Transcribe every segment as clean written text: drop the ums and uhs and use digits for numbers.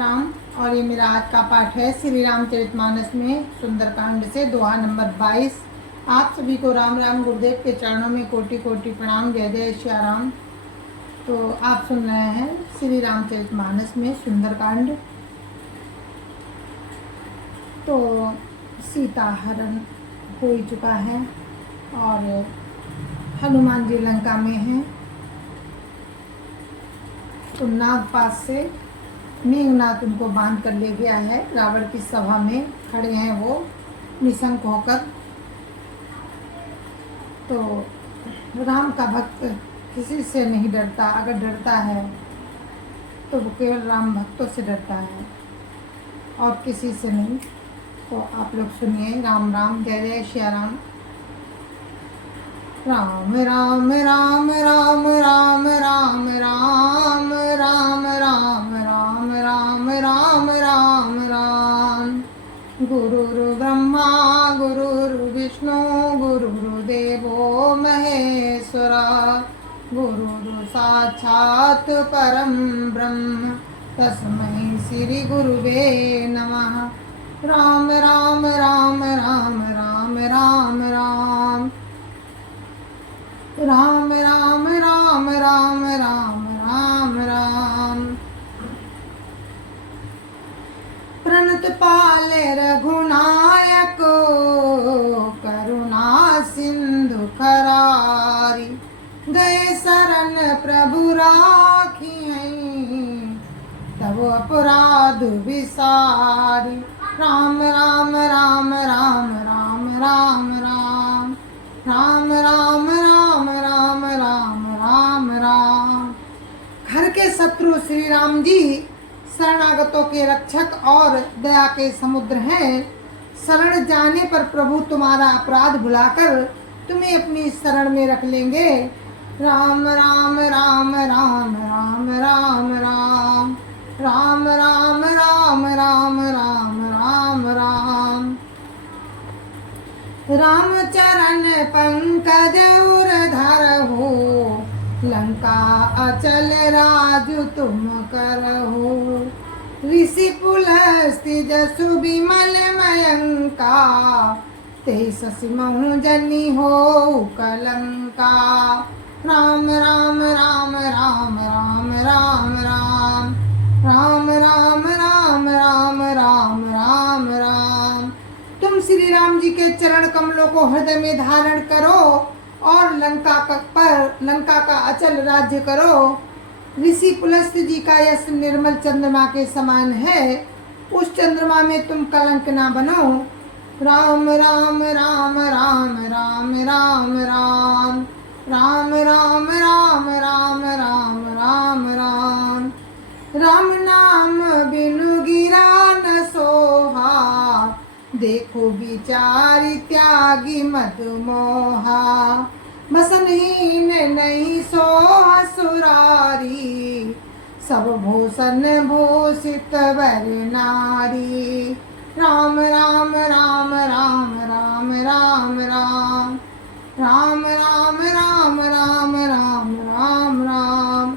राम। और ये मेरा आज का पाठ है श्री रामचरितमानस में सुंदरकांड से दोहा नंबर 22। आप सभी को राम राम। गुरुदेव के चरणों में कोटि कोटि प्रणाम। जय जय श्री राम। तो आप सुन रहे हैं श्री रामचरितमानस में सुंदरकांड। तो सीता हरण हो ही चुका है और हनुमान जी लंका में हैं। तो नागपास से मेघनाथ उनको बांध कर ले गया है। रावण की सभा में खड़े हैं वो निशंक होकर। तो राम का भक्त किसी से नहीं डरता, अगर डरता है तो वो केवल राम भक्तों से डरता है और किसी से नहीं। तो आप लोग सुनिए। राम राम। जय जय श्री राम। राम राम राम राम राम राम राम राम राम राम राम राम राम राम। गुरुर् ब्रह्मा गुरुर्विष्णु गुरुर्देवो महेश्वरा। गुरुर् साक्षात् परं ब्रह्म तस्मै श्री गुरुवे नमः। राम राम राम राम राम राम राम राम राम राम राम राम राम राम। प्रणत पाल रघुनायक करुणा सिंधु खरारी। गए शरण प्रभु राखी तब अपराध विसारी। राम राम राम राम राम राम राम राम राम राम राम राम राम राम। घर के शत्रु श्री राम जी शरणागतों के रक्षक और दया के समुद्र हैं। शरण जाने पर प्रभु तुम्हारा अपराध भुलाकर तुम्हें अपनी शरण में रख लेंगे। राम राम राम राम राम राम राम राम राम राम राम राम राम राम। राम चरण पंकज उर धरहु लंका अचल राजु तुम करहु। ऋषि पुलस्ति जसु विमल मयंका ते ससिमहु जनि हो कलंका। राम राम राम राम राम राम राम राम राम राम राम राम राम राम। तुम श्री राम जी के चरण कमलों को हृदय में धारण करो और लंका का अचल राज्य करो। ऋषि पुलस्त्य जी का यश निर्मल चंद्रमा के समान है। उस चंद्रमा में तुम कलंक ना बनो। राम राम राम राम राम राम राम राम राम राम राम राम राम राम। राम नाम बिनु गिरा न सोहा देखो विचारी त्यागी मधुमोहा। बसनहीन नहीं सो असुरारी सब भूषण भूषित वर नारी। राम राम राम राम राम राम राम राम राम राम राम राम राम राम।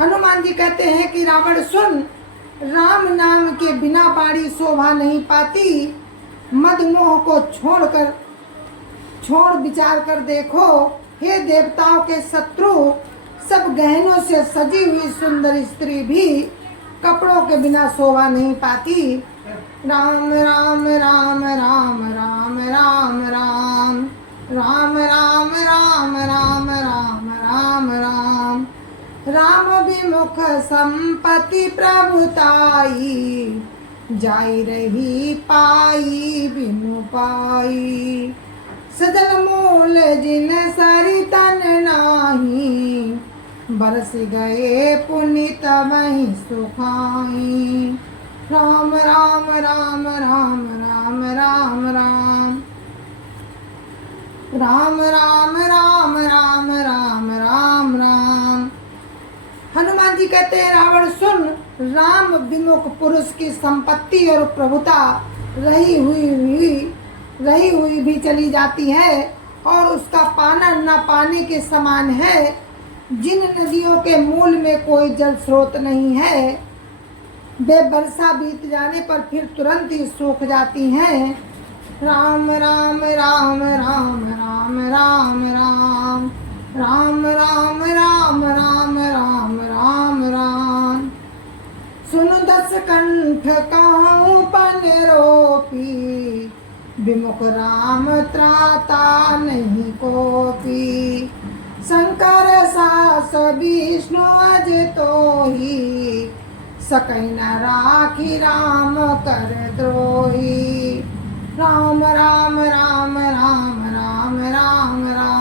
हनुमान जी कहते हैं कि रावण सुन, राम नाम के बिना बाड़ी शोभा नहीं पाती। मदमोह को छोड़ विचार कर देखो। हे देवताओं के शत्रु, सब गहनों से सजी हुई सुंदर स्त्री भी कपड़ों के बिना शोभा नहीं पाती। राम राम राम राम राम राम राम राम राम राम राम राम राम राम। राम विमुख संपत्ति प्रभुताई जाई रही पाई बिनु पाई। सजल मूल जिन सरितन नाही बरस गए पुनित वही सुखाई। राम राम राम राम राम राम राम राम राम राम राम राम राम राम। हनुमान जी कहते हैं रावण सुन, राम विमुख पुरुष की संपत्ति और प्रभुता रही हुई भी चली जाती है और उसका पाना न पाने के समान है। जिन नदियों के मूल में कोई जल स्रोत नहीं है वे वर्षा बीत जाने पर फिर तुरंत ही सूख जाती हैं। राम राम राम राम राम राम राम राम राम राम राम राम राम राम। सुन दस कंठ कहूँ पन रोपी, विमुख राम त्राता नहीं कोपी। शंकर सास विष्णु अज तोही, सकै न राखी राम कर द्रोही। राम राम राम राम राम राम राम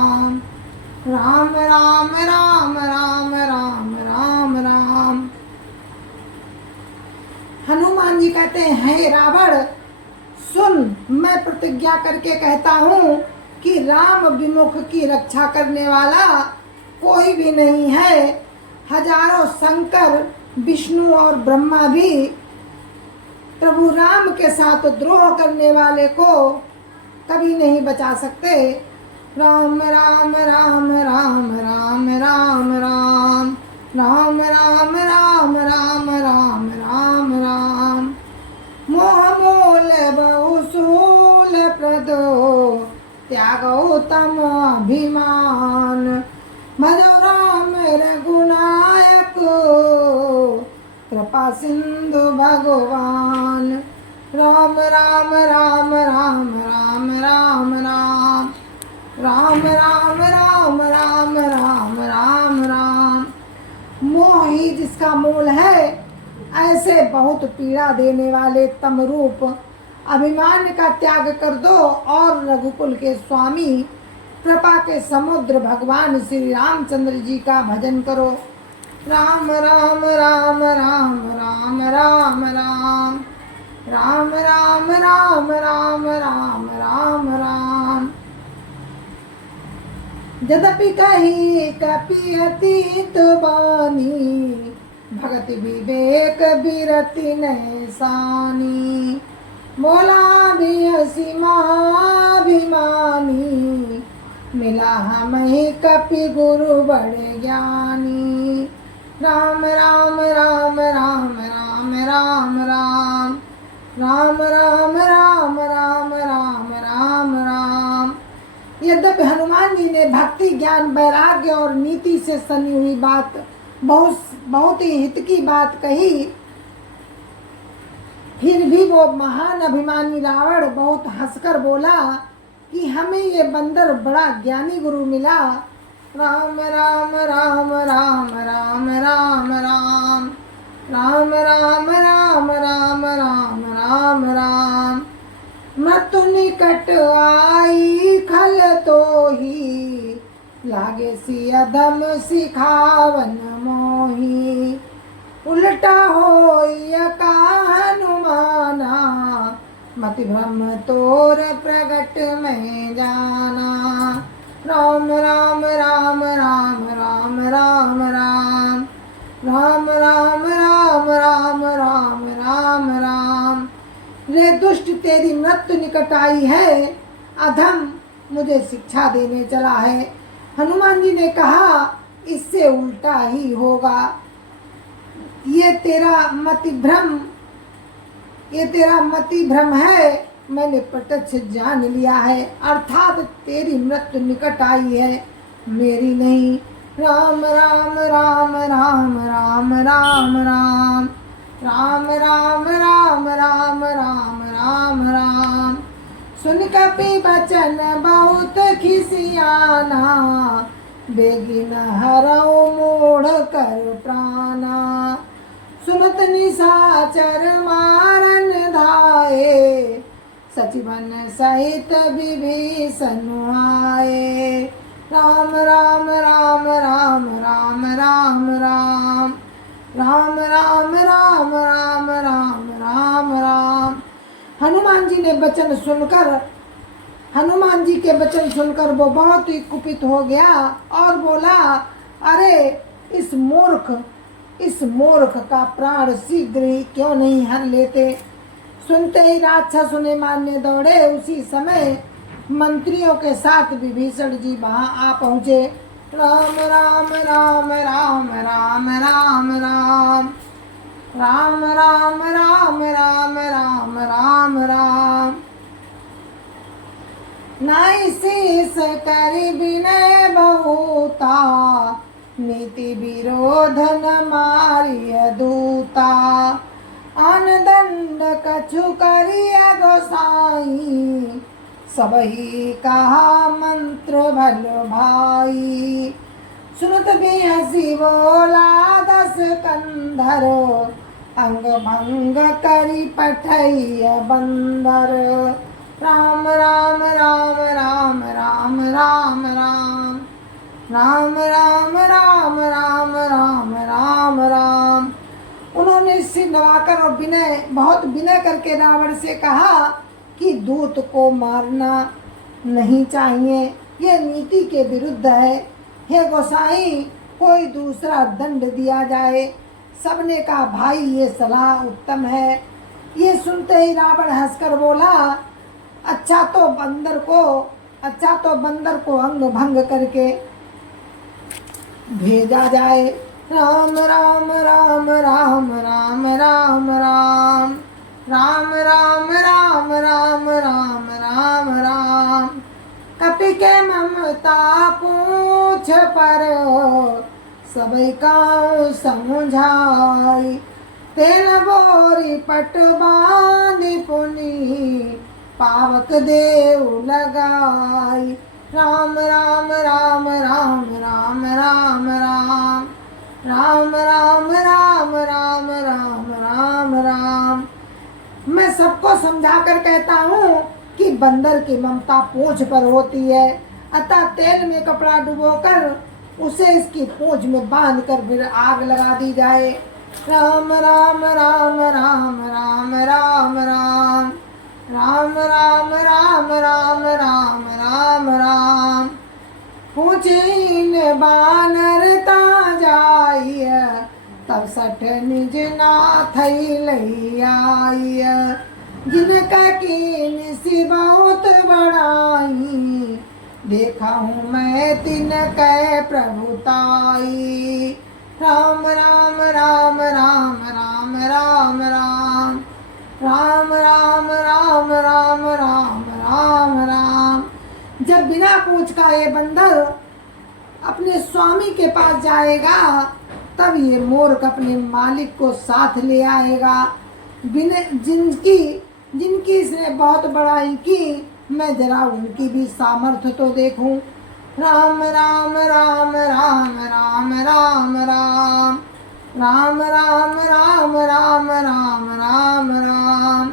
राम राम राम राम राम राम राम। हनुमान जी कहते हैं, हे रावण सुन, मैं प्रतिज्ञा करके कहता हूँ कि राम विमुख की रक्षा करने वाला कोई भी नहीं है। हजारों शंकर विष्णु और ब्रह्मा भी प्रभु राम के साथ द्रोह करने वाले को कभी नहीं बचा सकते। राम राम राम राम राम राम राम राम राम राम राम राम राम राम। मोह मूल बहुसूल प्रदो, त्यागो तम अभिमान। भजो राम रघुनायक, कृपा सिंधु भगवान। राम राम राम राम राम राम राम राम राम राम राम राम राम राम। मोह ही जिसका मूल है, ऐसे बहुत पीड़ा देने वाले तम रूप अभिमान का त्याग कर दो और रघुकुल के स्वामी कृपा के समुद्र भगवान श्री रामचंद्र जी का भजन करो। राम राम राम राम राम राम राम राम राम राम राम राम राम राम। यद्यपि कही कपि अतीत बानी, भगत विवेक बिरति नैसानी। बोला भी सीमाभिमानी, मिला हमें कपि गुरु बड़े ज्ञानी। राम राम राम राम राम राम राम राम राम राम राम राम राम राम। यद्यपि हनुमान जी ने भक्ति ज्ञान वैराग्य और नीति से सनी हुई बात बहुत ही हित की बात कही, फिर भी वो महान अभिमानी रावण बहुत हंसकर बोला कि हमें ये बंदर बड़ा ज्ञानी गुरु मिला। राम राम राम राम राम राम राम राम राम राम राम राम राम राम। मृत्यु निकट आई खल तो ही, लागे सी अधम सिखावन मोही। उल्टा हो का हनुमाना, मति भ्रम तोर प्रगट में जाना। राम राम राम राम राम राम राम राम राम राम राम राम राम राम। रे दुष्ट तेरी मृत्यु निकट आई है, अधम मुझे शिक्षा देने चला है। हनुमान जी ने कहा इससे उल्टा ही होगा। ये तेरा मति भ्रम है, मैंने प्रत्यक्ष जान लिया है। अर्थात तेरी मृत्यु निकट आई है, मेरी नहीं। राम राम राम राम राम राम राम राम राम राम राम राम राम राम। सुन कपि बचन बहुत खिसियाना, बेगिन हरऊ मूढ़ कर प्राणा। सुनत निशाचर मारन धाये, सचिवन सहित विभीषण आए। राम राम राम राम राम राम राम राम राम राम राम राम राम राम। हनुमान जी के वचन सुनकर वो बहुत ही कुपित हो गया और बोला, अरे इस मूर्ख का प्राण शीघ्र ही क्यों नहीं हर लेते। सुनते ही राक्षस उन्हें मारने दौड़े। उसी समय मंत्रियों के साथ विभीषण जी वहां आ पहुंचे। राम राम राम राम राम राम राम राम राम राम राम राम राम राम। नाई शीस करि विनय बहुता, नीति विरोध न मारिय दूता। आन दंड कछु करिय गोसाई, सबही कहा मंत्र भल भाई। सुनत बिहसी बोला दस कंधर, अंग भंग करी पठैय बंदर। राम राम राम राम राम राम राम। राम राम राम राम राम राम राम। उन्होंने सिर नवाकर और बहुत विनय करके रावण से कहा कि दूत को मारना नहीं चाहिए, ये नीति के विरुद्ध है। हे गोसाई, कोई दूसरा दंड दिया जाए। सबने कहा भाई ये सलाह उत्तम है। ये सुनते ही रावण हंसकर बोला, अच्छा तो बंदर को अंग भंग करके भेजा जाए। राम राम राम राम राम राम राम। राम राम राम राम राम राम राम। कपि के ममता पूछ पर, सबई का समझाई। तेल बोरी पट बांधि पुनि, पावक देव लगाई। राम राम राम राम राम राम राम। राम राम राम राम राम राम राम। मैं सबको समझा कर कहता हूँ कि बंदर की ममता पूंछ पर होती है, अतः तेल में कपड़ा डुबोकर उसे इसकी पूंछ में बांधकर फिर आग लगा दी जाए। राम राम राम राम राम राम राम। राम राम राम राम राम राम राम। पूछीन बानर ता जाइय, तब सठ निज नाथई लई आइय। जिनका कीन सी बहुत बड़ाई, देखा हूँ मैं तिनकै प्रभुताई। राम राम राम राम राम राम राम। राम राम राम राम राम राम राम। जब बिना पूछ का ये बंदर अपने स्वामी के पास जाएगा, तब ये मूर्ख अपने मालिक को साथ ले आएगा। जिनकी इसने बहुत बड़ाई की, मैं जरा उनकी भी सामर्थ्य तो देखूं। राम राम राम राम राम राम राम। राम राम राम राम राम राम राम।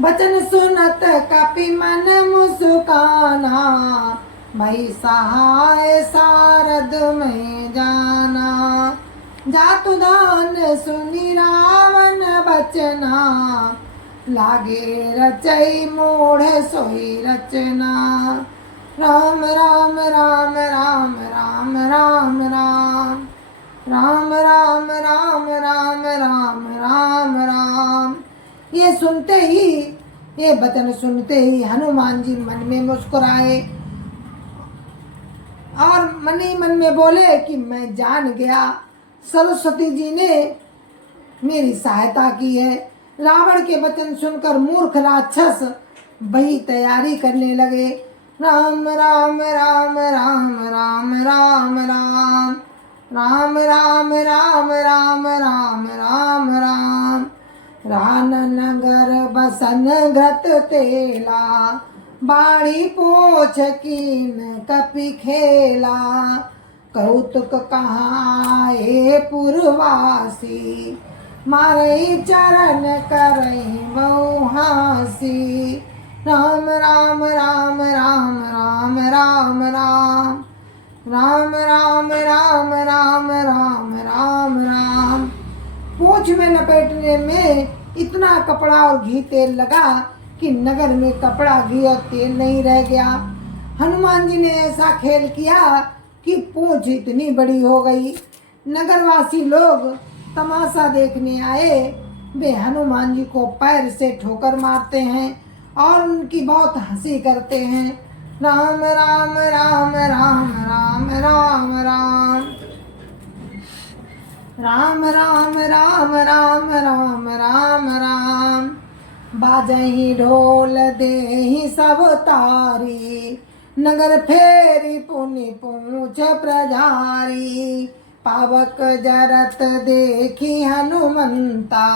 बचन सुनत कपि मन मुस्काना, मई सहाय सारद में जाना। जातु दान सुनि रावण बचना, लागे रचई मोढ़ सोई रचना। राम राम राम राम राम राम राम। राम राम राम राम राम राम राम। ये सुनते ही, ये वचन सुनते ही हनुमान जी मन में मुस्कुराए और मन ही मन में बोले कि मैं जान गया, सरस्वती जी ने मेरी सहायता की है। रावण के वचन सुनकर मूर्ख राक्षस वही तैयारी करने लगे। राम राम राम राम राम राम राम। राम राम राम राम राम राम राम। रान नगर बसन घृत तेला, बाड़ी पोछ कीन कपि खेला। कौतुक कहाए पुरवासी, मारई चरण करई बहु हासी। राम राम राम राम राम राम राम। राम राम राम राम राम राम राम। पूंछ में लपेटने में इतना कपड़ा और घी तेल लगा कि नगर में कपड़ा, घी और तेल नहीं रह गया। हनुमान जी ने ऐसा खेल किया कि पूंछ इतनी बड़ी हो गई। नगरवासी लोग तमाशा देखने आए, वे हनुमान जी को पैर से ठोकर मारते हैं और उनकी बहुत हंसी करते हैं। राम राम राम राम राम राम राम। राम राम राम राम राम राम राम। बाजही ढोल देहि सब तारी, नगर फेरी पुनि पूछ प्रजारी। पावक जरत देखी हनुमंता,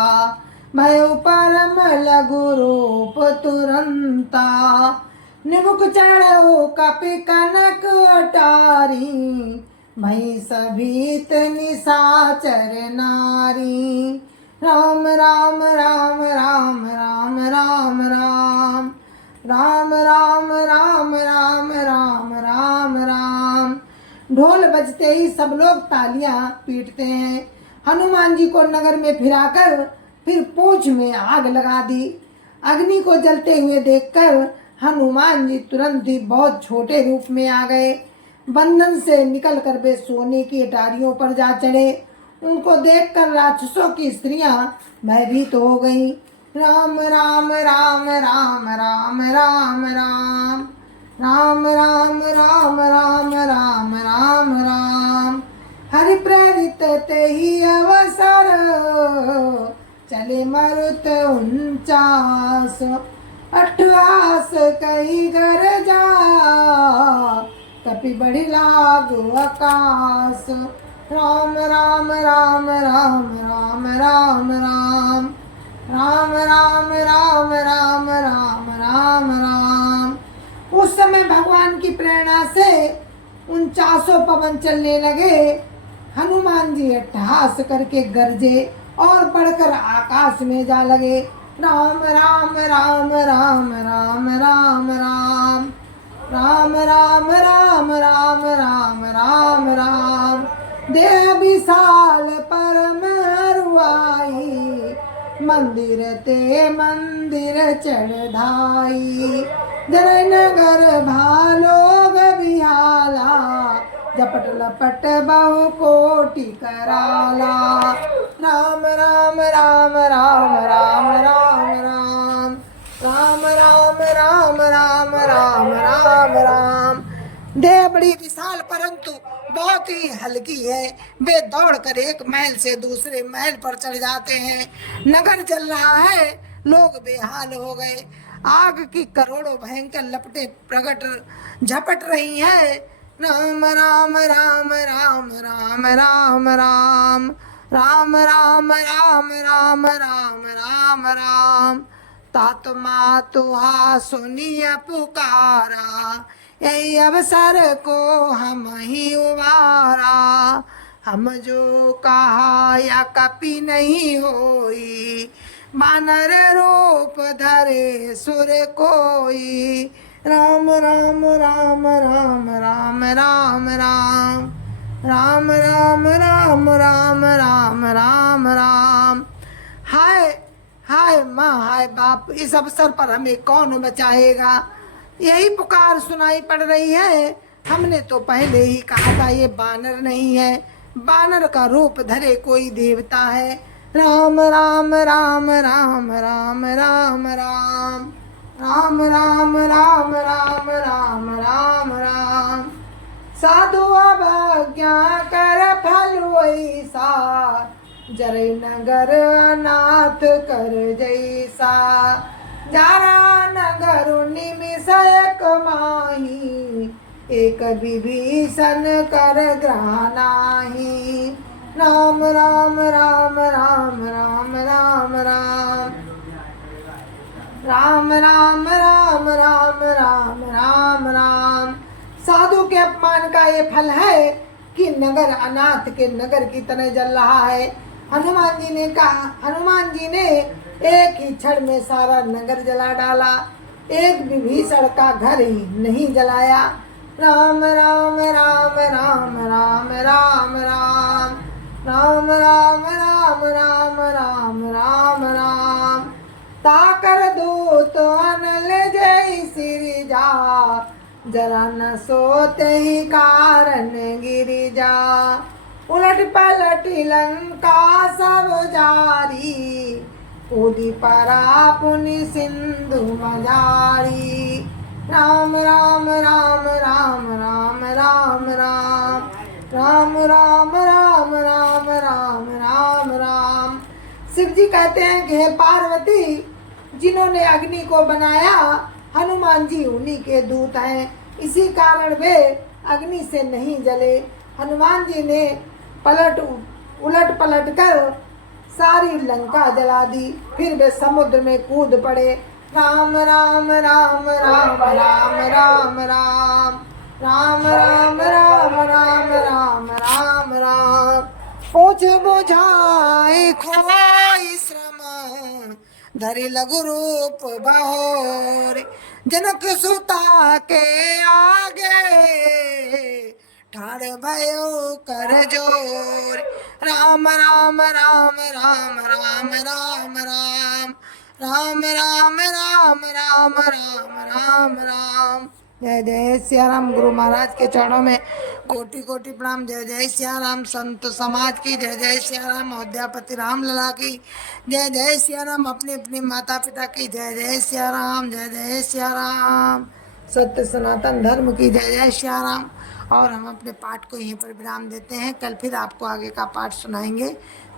भयो परम लघु रूप तुरंता। निमुख चढ़ो कपि कनक अटारी, भई सभीत निशाचर नारी। राम राम राम राम राम राम राम। राम राम राम राम राम राम राम। ढोल बजते ही सब लोग तालियां पीटते हैं। हनुमान जी को नगर में फिराकर फिर पूंछ में आग लगा दी। अग्नि को जलते हुए देखकर हनुमान जी तुरंत ही बहुत छोटे रूप में आ गए। बंधन से निकलकर वे सोने की अटारियों पर जा चढ़े। उनको देखकर राक्षसों की स्त्रियां भयभीत हो गईं। राम राम राम राम राम राम राम। राम राम राम राम राम राम राम। हरि प्रेरित तेहि अवसर, चले मरुत 49। 88 कही घर जा, कपि बढ़ी लागू आकाश। राम राम राम राम राम राम राम। राम राम राम राम राम राम राम। उस समय भगवान की प्रेरणा से 49 पवन चलने लगे। हनुमान जी अट्टहास करके गरजे और बढ़कर आकाश में जा लगे। राम राम राम राम राम राम राम। राम राम राम राम राम राम राम। देह विशाल परम हरुआई, मंदिर ते मंदिर चढ़ाई। जय नगर भालोग बिहाला, झपट लपट बहु कोटि कराला। राम राम राम राम राम राम राम। राम राम राम राम राम राम राम। देह बड़ी विशाल परंतु बहुत ही हल्की है। वे दौड़कर एक महल से दूसरे महल पर चढ़ जाते हैं। नगर जल रहा है, लोग बेहाल हो गए। आग की करोड़ों भयंकर लपटें प्रकट झपट रही हैं। राम राम राम राम राम राम राम। राम राम राम राम राम राम राम। तात मातुहा सुनिय पुकारा, यही अवसर को हम ही उबारा। हम जो कहा या कपि नहीं होई, बानर रूप धरे सुर कोई। राम राम राम राम राम राम राम। राम राम राम राम राम राम राम। हाय हाय माँ हाय बाप, इस अवसर पर हमें कौन बचाएगा। यही पुकार सुनाई पड़ रही है। हमने तो पहले ही कहा था ये बानर नहीं है, बानर का रूप धरे कोई देवता है। राम राम राम राम राम राम राम। राम राम राम राम राम राम राम। साधु अवज्ञा कर फल वैसा, जरै नगर अनाथ कर जैसा। जारा नगर निमिषयक माही, एक विभीषण कर ग्रह नाही। राम राम राम राम राम राम राम। राम राम राम राम राम राम राम। साधु के अपमान का ये फल है कि नगर अनाथ के नगर की तरह जल रहा है। हनुमान जी ने एक ही क्षण में सारा नगर जला डाला, एक विभीषण का घर ही नहीं जलाया। राम राम राम राम राम राम राम। राम राम राम राम राम राम राम। ताकर दूत अनल जय सिर जा, जरा न सोते ही कारण गिरि जा। उलट पलट लंका सब जारी, कूदी परा पुनि सिंधु मझारी। राम राम राम राम राम राम राम। राम राम राम राम राम राम राम। शिव जी कहते हैं कि हे पार्वती, जिन्होंने अग्नि को बनाया हनुमान जी उन्हीं के दूत हैं, इसी कारण वे अग्नि से नहीं जले। हनुमान जी ने उलट पलट कर सारी लंका जला दी, फिर वे समुद्र में कूद पड़े। राम राम राम राम राम राम राम राम राम राम राम राम राम राम। पूछ बुझाई खोई श्रम, धरि लघु रूप बहोर। जनक सुता के आगे, ठाड़ भयो कर जोर। राम राम राम राम राम राम राम राम राम राम राम राम राम राम। जय जय सिया राम। गुरु महाराज के चरणों में कोटि कोटि प्रणाम। जय जय सिया राम। संत समाज की जय जय सिया राम। अयोध्यापति राम लला की जय जय सिया राम। अपने अपने माता पिता की जय जय सिया राम। जय जय सिया राम। सत्य सनातन धर्म की जय जय सिया राम। और हम अपने पाठ को यहीं पर विराम देते हैं, कल फिर आपको आगे का पाठ सुनाएंगे।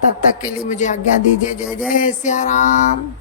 तब तक के लिए मुझे आज्ञा दीजिए। जय जय सिया राम।